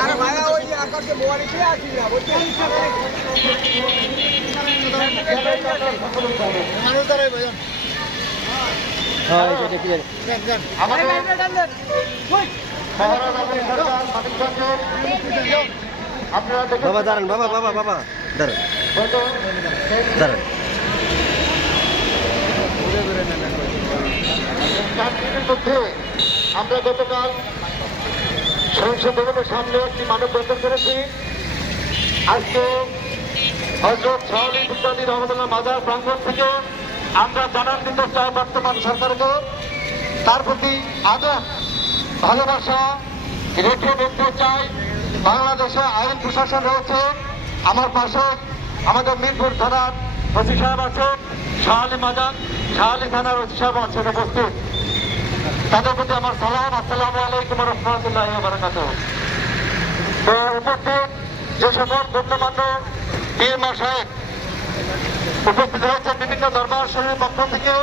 আর ভাইয়া ওই আকাশে মোবাইলে আসি না বলছি মানুষ দাঁড়াই ভাইয়া বাবা দাঁড়ান, বাবা বাবা বাবা দাঁড়ান দাঁড়ান। আমরা গতকাল সংসদ ভবনের সামনে একটি মানববন্ধন করেছি। আজকে হযরত শাহলী বিদ্যালয় রহমতুল্লাহ মাজার প্রাঙ্গণ থেকে আমরা জানান দিতে চাই বর্তমান সরকারকে তার প্রতি আদর ভালোবাসা রেখে দেখতে চাই। বাংলাদেশে আইন প্রশাসন রয়েছে, আমার পাশে আমাদের মিরপুর থানার ওসি সাহেব আছেন, শাহলী থানার ওসি সাহেব আছেন উপস্থিত। তাদের প্রতি আমার সালাম, আসসালামু আলাইকুম ওয়া রাহমাতুল্লাহি ওয়া বারাকাতুহু। তো উপস্থিত যে সকল গণ্যমান্য পীর মাশায়েখ উপস্থিত হয়েছে বিভিন্ন দরবার শরীফের পক্ষ থেকে,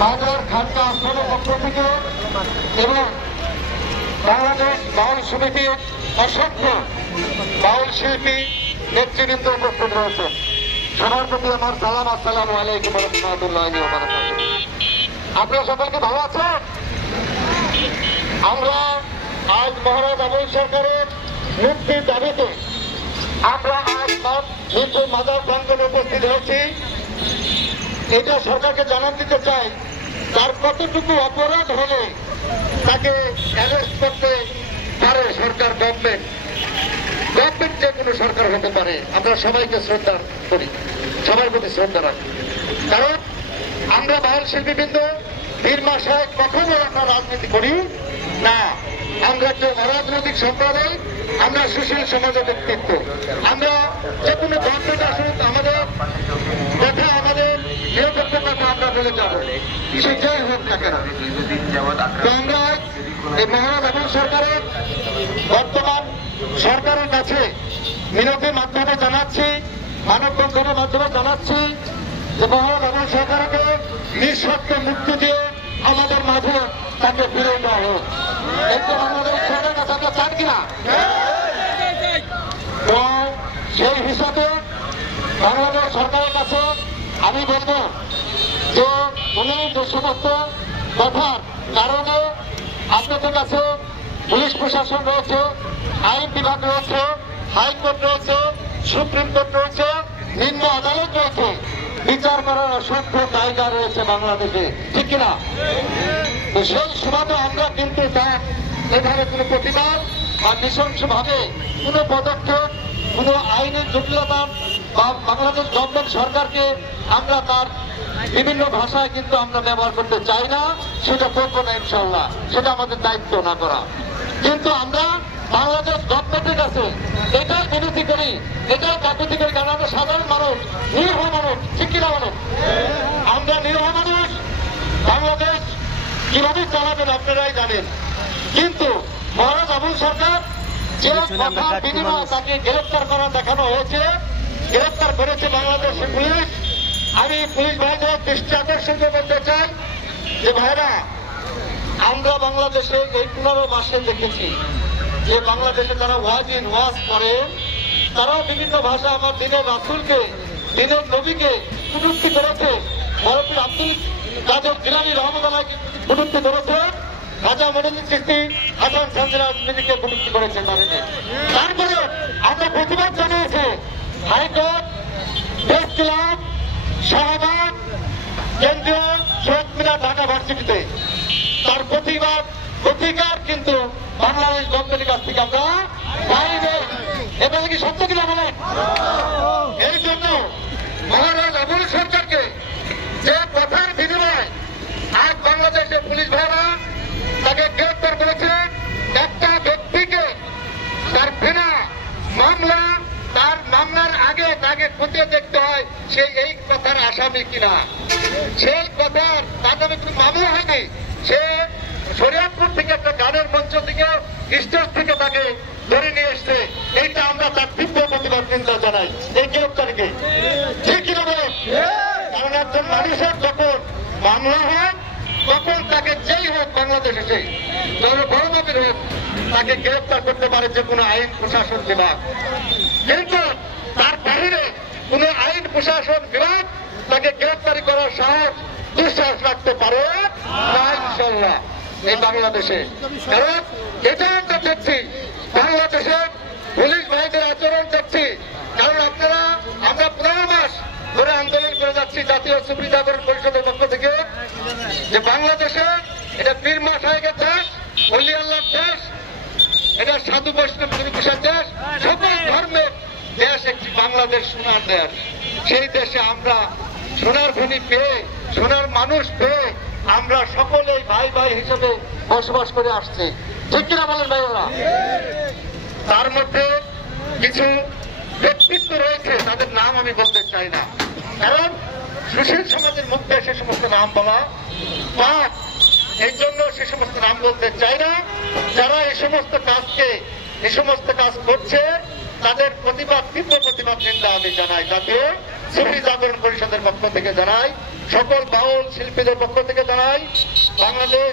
বাজার খানকা আশ্রমের পক্ষ থেকে এবং বাংলাদেশ বাউল সমিতির অসংখ্য বাউল শিল্পী নেতৃবৃন্দ উপস্থিত রয়েছে। সবার প্রতি আমার সালাম, আসসালামু আলাইকুম ওয়া রাহমাতুল্লাহি ওয়া বারাকাতুহু। আপনারা সকলকে ভালো আছেন? আমরা আজ মহারাজ আবুল সরকারের মুক্তির দাবিতে আমরা আজ মিরপুর মাজার প্রাঙ্গণে উপস্থিত হয়েছি। এটা সরকারকে জানান দিতে চাই তার কতটুকু অপরাধ হলে তাকে অ্যারেস্ট করতে পারে সরকার। গভর্নমেন্ট যে কোনো সরকার হতে পারে, আমরা সবাইকে শ্রদ্ধা করি, সবার প্রতি শ্রদ্ধা রাখি। কারণ আমরা বাউল শিল্পীবৃন্দ পীর মাশায়েখ কখনো আমরা রাজনীতি করি না। আমরা একটু অরাজনৈতিক সম্প্রদায়, আমরা সুশীল সমাজের ব্যক্তিত্ব। আমরা যে কোনো গভর্নমেন্ট আসুক আমাদের কথা, আমাদের নিরপেক্ষ কথা আমরা বলে যাব, সে যাই হোক না কেন। তো আমরা এই মহারাজ আবুল সরকারের বর্তমান সরকারের কাছে মিনতির মাধ্যমে জানাচ্ছি, মানববন্ধনের মাধ্যমে জানাচ্ছি যে মহারাজ আবুল সরকারকে নিঃশর্ত মুক্তি দিয়ে আমাদের মাঝে তাকে ফিরে দেওয়া হোক। একটু আমাদের সরকারের কাছে আমরা চান কিনা? তো সেই হিসাবে বাংলাদেশ সরকারের কাছে আমি বলব যে উনি যে সমস্ত কথার কারণে আপনাদের কাছে পুলিশ প্রশাসন রয়েছে, আইন বিভাগ রয়েছে, হাইকোর্ট রয়েছে, সুপ্রিম কোর্ট রয়েছে, নিম্ন আদালত রয়েছে, বিচার করার অসংখ্য জায়গা রয়েছে বাংলাদেশে, ঠিক কিনা? তো সেই সুবাদে আমরা কিন্তু তার এভাবে কোনো প্রতিবাদ বা নৃশংসভাবে কোনো পদক্ষেপ, কোনো আইনের জটিলতা বা বাংলাদেশ গভর্নমেন্ট সরকারকে আমরা তার বিভিন্ন ভাষায় কিন্তু আমরা ব্যবহার করতে চাই না, সেটা করবো না ইনশাল্লাহ, সেটা আমাদের দায়িত্ব না করা। কিন্তু আমরা বাংলাদেশ গভর্নমেন্টের কাছে এটাই বিনতি করি, এটাই কাকুতি করি, কারণ আমরা সাধারণ মানুষ, নিরীহ মানুষ, ঠিক কিনা মানুষ, আমরা নিরীহ মানুষ। বাংলাদেশ কিভাবে চালাবেন আপনারাই জানেন। কিন্তু মহারাজ আবুল সরকার যে কথার বিনিময়ে তাকে গ্রেফতার করা দেখানো হয়েছে, গ্রেফতার করেছে বাংলাদেশের পুলিশ। আমি পুলিশ ভাইদের দৃষ্টি আকর্ষণ করতে চাই যে ভাইরা, আমরা বাংলাদেশে এই 15 মাসে দেখেছি যে বাংলাদেশে যারা ওয়াজ করে তারাও বিভিন্ন ভাষা আমার দিনের রাসূলকে, দিনের নবীকে কটূক্তি করেছে। মরফি আব্দুল কাদের জিলানী রহমতুল্লাহকে কটূক্তি করেছে, খাজা মঈনুদ্দিন চিশতি, হাসান সানজিরা নিজেকে কটূক্তি করেছে। তারপরে আমরা প্রতিবাদ জানিয়েছি হাইকোর্ট, প্রেস ক্লাব, শাহবাগ, কেন্দ্রীয় শহীদ মিনার, ঢাকা ভার্সিটিতে। তার প্রতিবাদ অধিকার কিন্তু বাংলাদেশ গভর্নমেন্টের কাছ থেকে আমরা পাইনি। এটা কি সত্য কিনা বলেন? এই জন্য মহারাজ আবুল সরকারকে যে কথার বিনিময়ে আজ বাংলাদেশের পুলিশ ভাইরা তাকে গ্রেফতার করেছে, একটা ব্যক্তিকে তার বিনা মামলা, তার মামলার আগে তাকে খুঁজে দেখতে হয় সে এই কথার আসামি কিনা। সেই কথার তার নামে কোনো মামলা হয়নি, সে শরীয়তপুর থেকে একটা গানের মঞ্চ থেকে, স্টেজ থেকে তাকে ধরে নিয়ে এসছে। এইটা আমরা তার তীব্র প্রতিবাদ চিন্তা জানাই এই গ্রেফতারকে, ঠিক কিনা বলেন? কারণ একজন মানুষের যখন মামলা হয় তখন তাকে যেই হোক বাংলাদেশ এসে তবে বড় মাপের হোক তাকে গ্রেফতার করতে পারে যে কোনো আইন প্রশাসন বিভাগ। কিন্তু তার বাহিরে কোন আইন প্রশাসন বিভাগ তাকে গ্রেফতারি করার সাহস দুঃসাহস রাখতে পারে না ইনশাল্লাহ এই বাংলাদেশে। কারণ এটা আমরা দেখছি বাংলাদেশের পুলিশ ভাইদের আচরণ দেখছি। কারণ আপনারা আমরা 15 মাস ধরে আন্দোলন করে যাচ্ছি জাতীয় সুপ্রিম জাগরণ পরিষদের পক্ষ থেকে যে বাংলাদেশে এটা পীর মাস হয়ে গেছে, অলি আল্লাহর দেশ, এটা সাধু বৈষ্ণব নির্বিশেষের দেশ, সকল ধর্মের দেশ একটি বাংলাদেশ সোনার দেশ। সেই দেশে আমরা সোনার ভূমি পেয়ে সোনার মানুষ পেয়ে আমরা সকলেই ভাই ভাই হিসেবে বসবাস করে আসছি, ঠিক কিনা বলেন ভাইরা? তার মধ্যে কিছু ব্যক্তিত্ব রয়েছে তাদের নাম আমি বলতে চাই না, কারণ সুশীল সমাজের মধ্যে সে সমস্ত নাম বলা পাপ, এই জন্য সে সমস্ত নাম বলতে চাই না। যারা এই সমস্ত কাজ করছে তাদের প্রতিবাদ, তীব্র প্রতিবাদ নিন্দা আমি জানাই, জাতীয় সুফি জাগরণ পরিষদের পক্ষ থেকে জানাই, সকল বাউল শিল্পীদের পক্ষ থেকে জানাই, বাংলাদেশ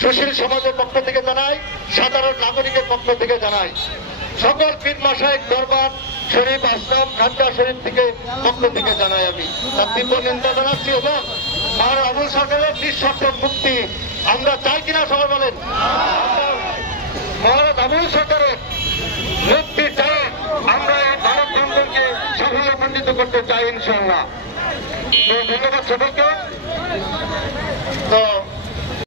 সুশীল সমাজের পক্ষ থেকে জানাই, সাধারণ নাগরিকের পক্ষ থেকে জানাই, সকল পীর মাশায়েখ দরবার শরীফ আসলাম খানকা শরীফ থেকে পক্ষ থেকে জানাই আমি তার তীব্র নিন্দা জানাচ্ছি। এবং আর আবুল সরকারের নিঃশর্ত মুক্তি আমরা চাই কিনা সবাই বলেন? মহারাজ আবুল সরকারের মুক্তি চাই, আমরা এই ভারত বন্ধনকে সাফল্যমণ্ডিত করতে চাই ইনশাল্লাহ। তো ধন্যবাদ সবাইকে। তো